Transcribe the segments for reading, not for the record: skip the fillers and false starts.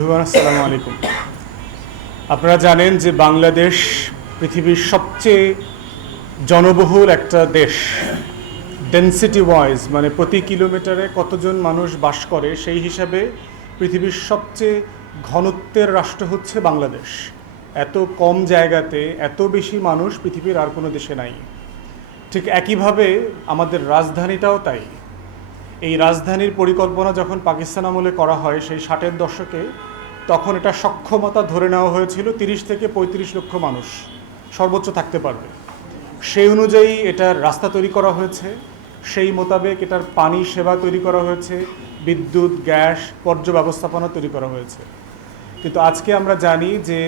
আসসালামু আলাইকুম। আপনারা জানেন যে বাংলাদেশ পৃথিবীর সবচেয়ে জনবহুল একটা দেশ। ডেনসিটি ওয়াইজ মানে প্রতি কিলোমিটারে কতজন মানুষ বাস করে সেই হিসাবে পৃথিবীর সবচেয়ে ঘনত্বের রাষ্ট্র হচ্ছে বাংলাদেশ। এত কম জায়গাতে এত বেশি মানুষ পৃথিবীর আর কোনো দেশে নাই। ঠিক একইভাবে আমাদের রাজধানীটাও তাই। এই রাজধানীর পরিকল্পনা যখন পাকিস্তান আমলে করা হয় সেই 60-এর দশকে, তখন এটা সক্ষমতা ধরে নেওয়া হয়েছিল 30 থেকে 35 লক্ষ মানুষ সর্বোচ্চ থাকতে পারবে। সেই অনুযায়ী এটার রাস্তা তৈরি করা হয়েছে, সেই মোতাবেক এটার পানি সেবা তৈরি করা হয়েছে, বিদ্যুৎ, গ্যাস, বর্জ্য ব্যবস্থাপনা তৈরি করা হয়েছে। কিন্তু আজকে আমরা জানি যে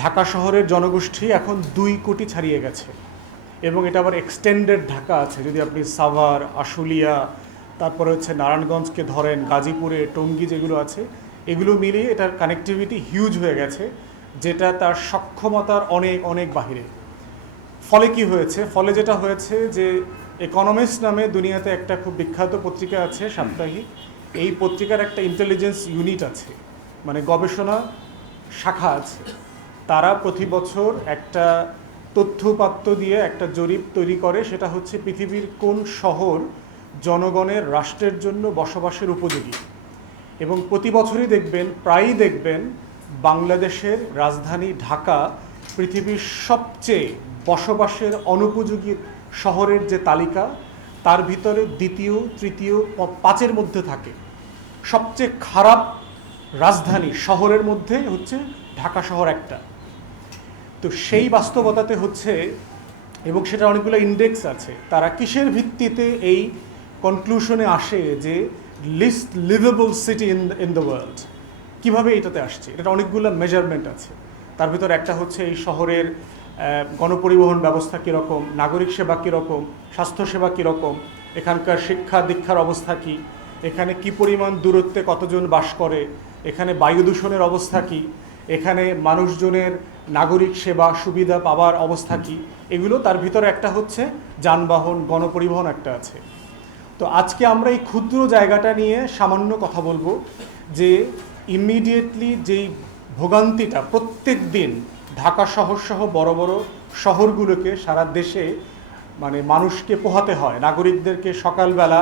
ঢাকা শহরের জনগোষ্ঠী এখন 2 কোটি ছাড়িয়ে গেছে এবং এটা আবার এক্সটেন্ডেড ঢাকা আছে। যদি আপনি সাভার, আশুলিয়া, তারপরে হচ্ছে নারায়ণগঞ্জকে ধরেন, গাজীপুরে, টঙ্গী যেগুলো আছে, এগুলো মিলিয়ে এটার কানেক্টিভিটি হিউজ হয়ে গেছে, যেটা তার সক্ষমতার অনেক অনেক বাহিরে। ফলে কি হয়েছে? ফলে যেটা হয়েছে যে ইকোনমিস্ট নামে দুনিয়াতে একটা খুব বিখ্যাত পত্রিকা আছে সাপ্তাহিক। এই পত্রিকার একটা ইন্টেলিজেন্স ইউনিট আছে, মানে গবেষণা শাখা আছে। তারা প্রতি বছর একটা তথ্যপাত্র দিয়ে একটা জরিপ তৈরি করে, সেটা হচ্ছে পৃথিবীর কোন শহর জনগণের রাষ্ট্রের জন্য বসবাসের উপযোগী। এবং প্রতি বছরই প্রায়ই দেখবেন বাংলাদেশের রাজধানী ঢাকা পৃথিবীর সবচেয়ে বসবাসের অনুপযোগী শহরের যে তালিকা, তার ভিতরে দ্বিতীয়, তৃতীয়, 5-এর মধ্যে থাকে। সবচেয়ে খারাপ রাজধানী শহরের মধ্যে হচ্ছে ঢাকা শহর একটা। তো সেই বাস্তবতাতে হচ্ছে, এবং সেটা অনেকগুলো ইন্ডেক্স আছে, তারা কিসের ভিত্তিতে এই কনক্লুশনে আসে যে least livable city in the world, কীভাবে এটাতে আসছে? এটা অনেকগুলো মেজারমেন্ট আছে। তার ভিতর একটা হচ্ছে এই শহরের গণপরিবহন ব্যবস্থা কীরকম, নাগরিক সেবা কীরকম, স্বাস্থ্যসেবা কীরকম, এখানকার শিক্ষা দীক্ষার অবস্থা কী, এখানে কি পরিমাণ দূরত্বে কতজন বাস করে, এখানে বায়ু দূষণের অবস্থা কী, এখানে মানুষজনের নাগরিক সেবা সুবিধা পাওয়ার অবস্থা কী, এগুলো। তার ভিতরে একটা হচ্ছে যানবাহন, গণপরিবহন একটা আছে। তো আজকে আমরা এই ক্ষুদ্র জায়গাটা নিয়ে সামান্য কথা বলবো যে ইমিডিয়েটলি যেই ভোগান্তিটা প্রত্যেক দিন ঢাকা শহরসহ বড় বড় শহরগুলোকে সারা দেশে মানে মানুষকে পোহাতে হয়, নাগরিকদেরকে সকালবেলা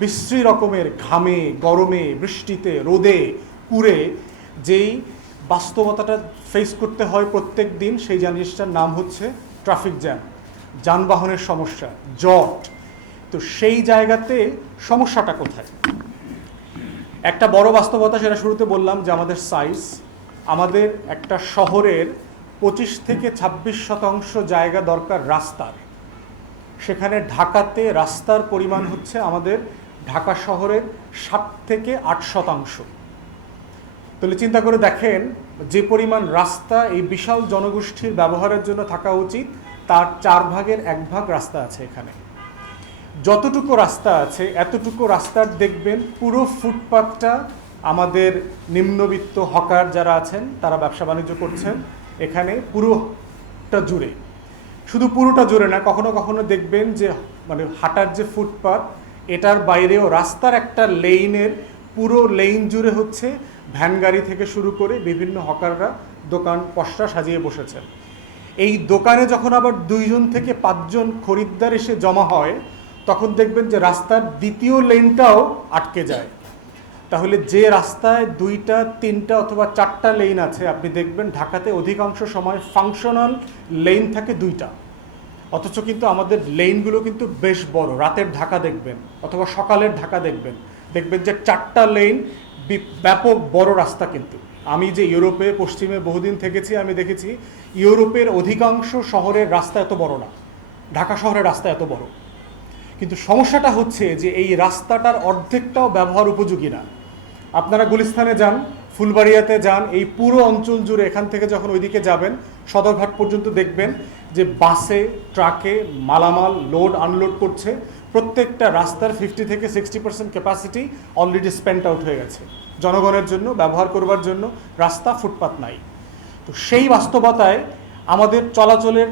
বিশ্রী রকমের ঘামে, গরমে, বৃষ্টিতে, রোদে, পুড়ে যেই বাস্তবতাটা ফেস করতে হয় প্রত্যেক দিন, সেই জিনিসটার নাম হচ্ছে ট্রাফিক জ্যাম, যানবাহনের সমস্যা, জট। তো সেই জায়গাতে সমস্যাটা কোথায়? একটা বড় বাস্তবতা, সেটা শুরুতে বললাম যে আমাদের সাইজ, আমাদের একটা শহরের 25 থেকে 26% জায়গা দরকার রাস্তার। সেখানে ঢাকাতে রাস্তার পরিমাণ হচ্ছে আমাদের ঢাকা শহরের 7 থেকে 8%। তাহলে চিন্তা করে দেখেন যে পরিমাণ রাস্তা এই বিশাল জনগোষ্ঠীর ব্যবহারের জন্য থাকা উচিত, তার 4 ভাগের 1 ভাগ রাস্তা আছে এখানে। যতটুকু রাস্তা আছে এতটুকু রাস্তার দেখবেন পুরো ফুটপাথটা আমাদের নিম্নবিত্ত হকার যারা আছেন তারা ব্যবসা বাণিজ্য করছেন এখানে পুরোটা জুড়ে। শুধু পুরোটা জুড়ে না, কখনো কখনো দেখবেন যে মানে হাঁটার যে ফুটপাথ, এটার বাইরেও রাস্তার একটা লেইনের পুরো লেইন জুড়ে হচ্ছে ভ্যান গাড়ি থেকে শুরু করে বিভিন্ন হকাররা দোকান পসরা সাজিয়ে বসেছেন। এই দোকানে যখন আবার 2 থেকে 5 খরিদ্দার এসে জমা হয়, তখন দেখবেন যে রাস্তার দ্বিতীয় লেনটাও আটকে যায়। তাহলে যে রাস্তায় 2টা, 3টা অথবা 4টা লেন আছে, আপনি দেখবেন ঢাকাতে অধিকাংশ সময় ফাংশনাল লেন থাকে 2টা, অথচ কিন্তু আমাদের লেনগুলো কিন্তু বেশ বড়। রাতের ঢাকা দেখবেন অথবা সকালের ঢাকা দেখবেন যে 4টা লেন, ব্যাপক বড় রাস্তা। কিন্তু আমি যে ইউরোপে পশ্চিমে বহুদিন থেকেছি, আমি দেখেছি ইউরোপের অধিকাংশ শহরের রাস্তা এত বড় না, ঢাকা শহরের রাস্তা এত বড়। কিন্তু সমস্যাটা হচ্ছে যে এই রাস্তাটার অর্ধেকটাও ব্যবহার উপযোগী না। আপনারা গুলিস্তানে যান, ফুলবাড়িয়াতে যান, এই পুরো অঞ্চল জুড়ে এখান থেকে যখন ওইদিকে যাবেন সদরঘাট পর্যন্ত দেখবেন যে বাসে, ট্রাকে মালামাল লোড আনলোড করছে। প্রত্যেকটা রাস্তার 50 থেকে 60% ক্যাপাসিটি অলরেডি স্পেন্ট আউট হয়ে গেছে জনগণের জন্য, ব্যবহার করবার জন্য রাস্তা, ফুটপাথ নাই। তো সেই বাস্তবতায় আমাদের চলাচলের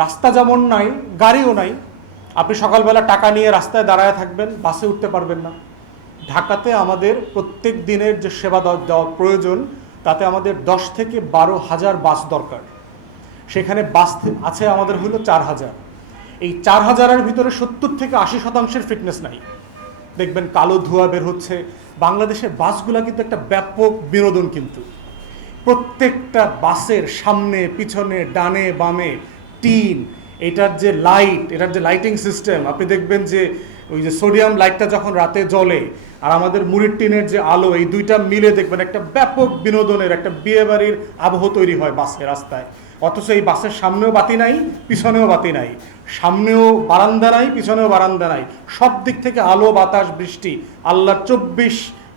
রাস্তা যেমন নাই, গাড়িও নাই। আপনি সকালবেলা টাকা নিয়ে রাস্তায় দাঁড়ায় থাকবেন, বাসে উঠতে পারবেন না। ঢাকাতে আমাদের প্রত্যেক দিনের যে সেবা দেওয়ার প্রয়োজন, তাতে আমাদের 10 থেকে 12,000 বাস দরকার। সেখানে বাস আছে আমাদের হলো 4,000। এই 4,000-এর ভিতরে 70 থেকে 80% ফিটনেস নাই। দেখবেন কালো ধোঁয়া বের হচ্ছে। বাংলাদেশের বাসগুলো কিন্তু একটা ব্যাপক বিনোদন, কিন্তু প্রত্যেকটা বাসের সামনে পিছনে ডানে বামে টিন, এটার যে লাইট, এটার যে লাইটিং সিস্টেম, আপনি দেখবেন যে ওই যে সোডিয়াম লাইটটা যখন রাতে জ্বলে আর আমাদের মুড়ির টিনের যে আলো, এই দুইটা মিলে দেখবেন একটা ব্যাপক বিনোদনের একটা বিয়ে বাড়ির আবহ তৈরি হয় বাসের রাস্তায়। অথচ এই বাসের সামনেও বাতি নাই, পিছনেও বাতি নাই, সামনেও বারান্দা নাই, পিছনেও বারান্দা নাই, সব দিক থেকে আলো বাতাস বৃষ্টি আল্লাহর 24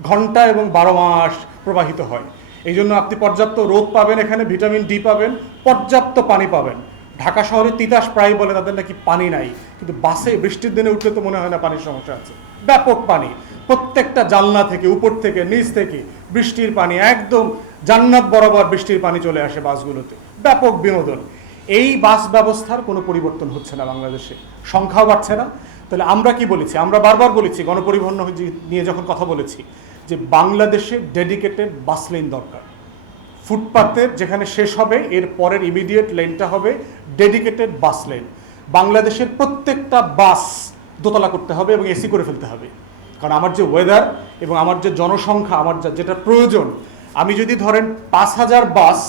ঘন্টা এবং 12 মাস প্রবাহিত হয়। এই জন্য আপনি পর্যাপ্ত রোদ পাবেন, এখানে ভিটামিন ডি পাবেন, পর্যাপ্ত পানি পাবেন। ঢাকা শহরে তিতাস প্রায় বলে তাদের নাকি পানি নাই, কিন্তু বাসে বৃষ্টির দিনে উঠলে তো মনে হয় না পানির সমস্যা আছে। ব্যাপক পানি, প্রত্যেকটা জানলা থেকে উপর থেকে নিচ থেকে বৃষ্টির পানি, একদম জান্নাত বরাবর বৃষ্টির পানি চলে আসে বাসগুলোতে। ব্যাপক বিনোদন। এই বাস ব্যবস্থার কোনো পরিবর্তন হচ্ছে না বাংলাদেশে, সংখ্যাও বাড়ছে না। তাহলে আমরা কি বলেছি? আমরা বারবার বলেছি, গণপরিবহন নিয়ে যখন কথা বলেছি, যে বাংলাদেশে ডেডিকেটেড বাস লেন দরকার। ফুটপাতের যেখানে শেষ হবে এর পরের ইমিডিয়েট লেনটা হবে ডেডিকেটেড বাস লেন। বাংলাদেশের প্রত্যেকটা বাস দোতলা করতে হবে এবং এসি করে ফেলতে হবে। কারণ আমার যে ওয়েদার এবং আমার যে জনসংখ্যা, আমার যেটা প্রয়োজন, আমি যদি ধরেন 5,000 বাস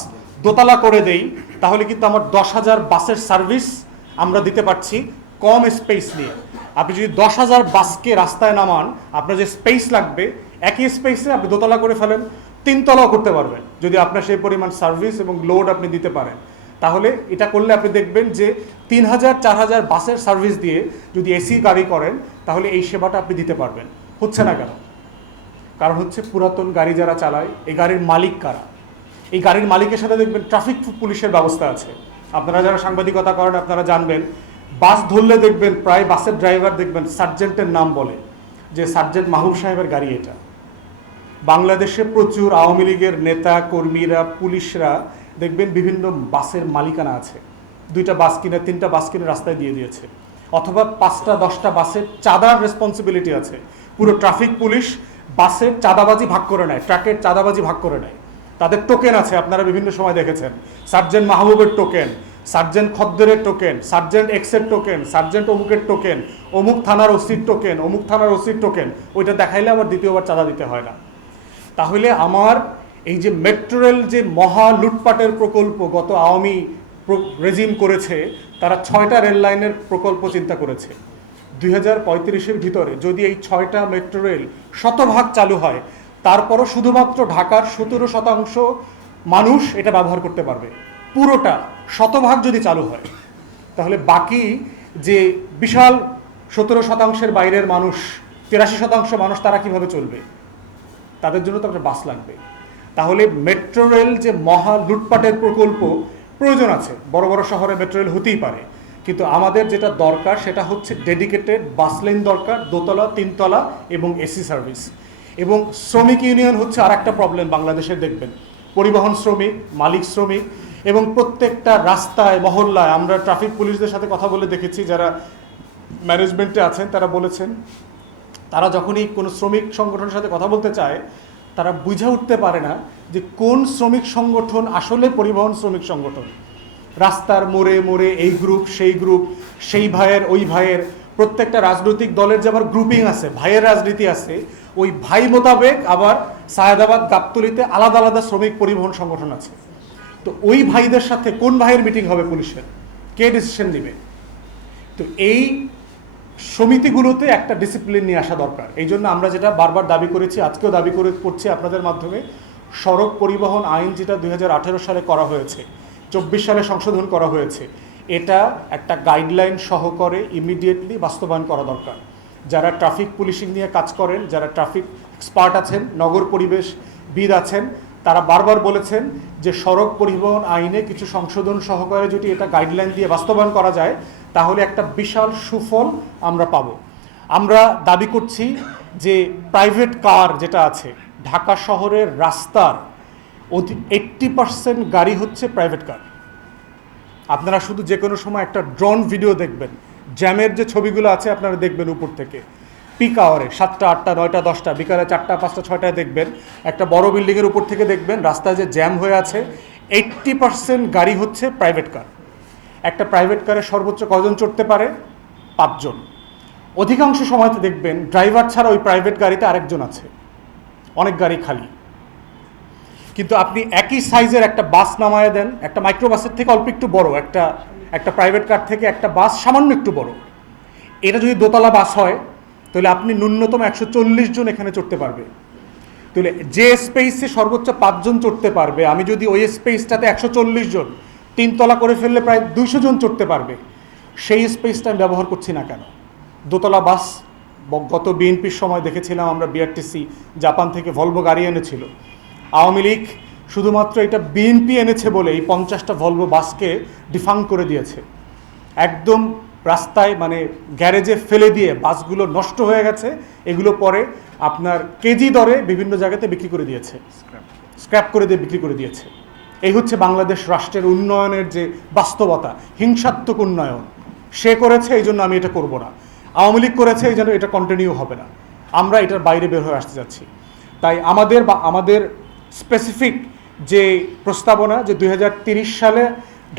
দোতলা করে দেই, তাহলে কিন্তু আমার 10,000 বাসের সার্ভিস আমরা দিতে পারছি কম স্পেস নিয়ে। আপনি যদি 10,000 বাসকে রাস্তায় নামান, আপনার যে স্পেস লাগবে, একই স্পেসে আপনি দোতলা করে ফেলেন, 3 তলাও করতে পারবেন, যদি আপনার সেই পরিমাণ সার্ভিস এবং লোড আপনি দিতে পারেন। তাহলে এটা করলে আপনি দেখবেন যে 3,000-4,000 বাসের সার্ভিস দিয়ে যদি এসি গাড়ি করেন, তাহলে এই সেবাটা আপনি দিতে পারবেন। হচ্ছে না কেন? কারণ হচ্ছে পুরাতন গাড়ি যারা চালায়, এই গাড়ির মালিক কারা? এই গাড়ির মালিকের সাথে দেখবেন ট্রাফিক পুলিশের ব্যবস্থা আছে। আপনারা যারা সাংবাদিকতা করেন আপনারা জানবেন, বাস ধরলে দেখবেন প্রায় বাসের ড্রাইভার দেখবেন সার্জেন্টের নাম বলে, যে সার্জেন্ট মাহবুব সাহেবের গাড়ি এটা। বাংলাদেশে প্রচুর আওয়ামী লীগের নেতা কর্মীরা, পুলিশরা দেখবেন বিভিন্ন বাসের মালিকানা আছে। 2টা বাস কিনে 3টা বাস কিনে রাস্তায় দিয়ে দিয়েছে, অথবা 5টা 10টা বাসের চাঁদার রেসপন্সিবিলিটি আছে। পুরো ট্রাফিক পুলিশ বাসের চাঁদাবাজি ভাগ করে নেয়, ট্রাকের চাঁদাবাজি ভাগ করে নেয়। তাদের টোকেন আছে, আপনারা বিভিন্ন সময় দেখেছেন, সার্জেন্ট মাহবুবের টোকেন, সার্জেন্ট খদ্দেরের টোকেন, সার্জেন্ট এক্সের টোকেন, সার্জেন্ট অমুকের টোকেন, অমুক থানার ওসির টোকেন, অমুক থানার ওসির টোকেন। ওইটা দেখাইলে আবার দ্বিতীয়বার চাঁদা দিতে হয় না। তাহলে আমার এই যে মেট্রো রেল যে মহা লুটপাটের প্রকল্প গত আওয়ামী রেজিম করেছে, তারা 6টা রেল লাইনের প্রকল্প চিন্তা করেছে। 2035-এর ভিতরে যদি এই 6টা মেট্রো রেল 100% চালু হয়, তারপরও শুধুমাত্র ঢাকার 17% মানুষ এটা ব্যবহার করতে পারবে। পুরোটা 100% যদি চালু হয়, তাহলে বাকি যে বিশাল 17%-এর বাইরের মানুষ, 83% মানুষ, তারা কিভাবে চলবে? তাদের জন্য তো একটা বাস লাগবে। তাহলে মেট্রো রেল যে মহা লুটপাটের প্রকল্প প্রয়োজন আছে, বড় বড় শহরে মেট্রো রেল হতেই পারে, কিন্তু আমাদের যেটা দরকার সেটা হচ্ছে ডেডিকেটেড বাস লেন দরকার, 2তলা 3তলা এবং এসি সার্ভিস। এবং শ্রমিক ইউনিয়ন হচ্ছে আর একটা প্রবলেম বাংলাদেশে। দেখবেন পরিবহন শ্রমিক, মালিক শ্রমিক, এবং প্রত্যেকটা রাস্তায় মহল্লায় আমরা ট্রাফিক পুলিশদের সাথে কথা বলে দেখেছি, যারা ম্যানেজমেন্টে আছেন তারা বলেছেন, তারা যখনই কোনো শ্রমিক সংগঠনের সাথে কথা বলতে চায়, তারা বুঝে উঠতে পারে না যে কোন শ্রমিক সংগঠন আসলে পরিবহন শ্রমিক সংগঠন। রাস্তার মোড়ে মোড়ে এই গ্রুপ, সেই গ্রুপ, সেই ভাইয়ের ওই ভাইয়ের, প্রত্যেকটা রাজনৈতিক দলের যে আবার গ্রুপিং আছে, ভাইয়ের রাজনীতি আছে, ওই ভাই মোতাবেক আবার সায়েদাবাদ গাবতলীতে আলাদা আলাদা শ্রমিক পরিবহন সংগঠন আছে। তো ওই ভাইদের সাথে কোন ভাইয়ের মিটিং হবে পুলিশের? কে ডিসিশন নেবে? তো এই সমিতিগুলোতে একটা ডিসিপ্লিন নিয়ে আসা দরকার। এই জন্য আমরা যেটা বারবার দাবি করেছি, আজকেও দাবি করছি আপনাদের মাধ্যমে, সড়ক পরিবহন আইন যেটা 2018 সালে করা হয়েছে, 24 সালে সংশোধন করা হয়েছে, এটা একটা গাইডলাইন সহকারে ইমিডিয়েটলি বাস্তবায়ন করা দরকার। যারা ট্রাফিক পুলিশিং নিয়ে কাজ করেন, যারা ট্রাফিক এক্সপার্ট আছেন, নগর পরিবেশবিদ আছেন, তারা বারবার বলেছেন যে সড়ক পরিবহন আইনে কিছু সংশোধন সহকারে যদি এটা গাইডলাইন দিয়ে বাস্তবায়ন করা যায়, তাহলে একটা বিশাল সুফল আমরা পাব। আমরা দাবি করছি যে প্রাইভেট কার যেটা আছে, ঢাকা শহরের রাস্তার 80% গাড়ি হচ্ছে প্রাইভেট কার। আপনারা শুধু যে কোনো সময় একটা ড্রোন ভিডিও দেখবেন, জ্যামের যে ছবিগুলো আছে আপনারা দেখবেন উপর থেকে, পিক আওয়ারে 7টা 8টা 9টা 10টা বিকালে 4টা 5টা 6টায় দেখবেন একটা বড় বিল্ডিংয়ের উপর থেকে দেখবেন রাস্তায় যে জ্যাম হয়ে আছে 80% গাড়ি হচ্ছে প্রাইভেট কার। একটা প্রাইভেট কারে সর্বোচ্চ কজন চড়তে পারে? 5 জন। অধিকাংশ সময়তে দেখবেন ড্রাইভার ছাড়া ওই প্রাইভেট গাড়িতে আরেকজন আছে, অনেক গাড়ি খালি। কিন্তু আপনি একই সাইজের একটা বাস নামায় দেন, একটা মাইক্রোবাসের থেকে অল্প একটু বড়, একটা প্রাইভেট কার থেকে একটা বাস সামান্য একটু বড়, এটা যদি দোতলা বাস হয় তাহলে আপনি ন্যূনতম 140 জন এখানে চড়তে পারবে। তাহলে যে স্পেসে সর্বোচ্চ 5 জন চড়তে পারবে, আমি যদি ওই স্পেসটাতে 140 জন 3 তলা করে ফেললে প্রায় 200 জন চড়তে পারবে, সেই স্পেসটা আমি ব্যবহার করছি না কেন? দোতলা বাস গত বিএনপির সময় দেখেছিলাম আমরা, বিআরটিসি জাপান থেকে ভলভো গাড়ি এনেছিল। আওয়ামী লীগ শুধুমাত্র এটা বিএনপি এনেছে বলে এই 50টা ভলভো বাসকে ডিফাঙ্ক করে দিয়েছে, একদম রাস্তায় মানে গ্যারেজে ফেলে দিয়ে বাসগুলো নষ্ট হয়ে গেছে। এগুলো পরে আপনার কেজি দরে বিভিন্ন জায়গাতে বিক্রি করে দিয়েছে, স্ক্র্যাপ করে দিয়ে বিক্রি করে দিয়েছে। এই হচ্ছে বাংলাদেশ রাষ্ট্রের উন্নয়নের যে বাস্তবতা, হিংসাত্মক উন্নয়ন। সে করেছে, এই জন্য আমি এটা করব না। আওয়ামী লীগ করেছে, এই জন্য এটা কন্টিনিউ হবে না। আমরা এটার বাইরে বের হয়ে আসতে যাচ্ছি। তাই আমাদের স্পেসিফিক যে প্রস্তাবনা যে 2030 সালে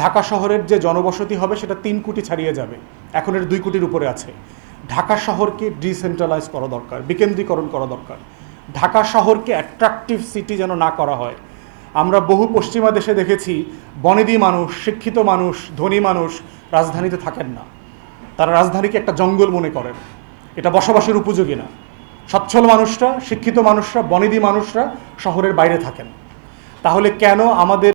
ঢাকা শহরের যে জনবসতি হবে সেটা 3 কোটি ছাড়িয়ে যাবে, এখন এর 2 কোটির উপরে আছে। ঢাকা শহরকে ডিসেন্ট্রালাইজ করা দরকার, বিকেন্দ্রীকরণ করা দরকার। ঢাকা শহরকে অ্যাট্রাকটিভ সিটি যেন না করা হয়। আমরা বহু পশ্চিমা দেশে দেখেছি বনেদি মানুষ, শিক্ষিত মানুষ, ধনী মানুষ রাজধানীতে থাকেন না, তারা রাজধানীকে একটা জঙ্গল মনে করেন, এটা বসবাসের উপযোগী না। সচ্ছল মানুষরা, শিক্ষিত মানুষরা, বনেদি মানুষরা শহরের বাইরে থাকেন। তাহলে কেন আমাদের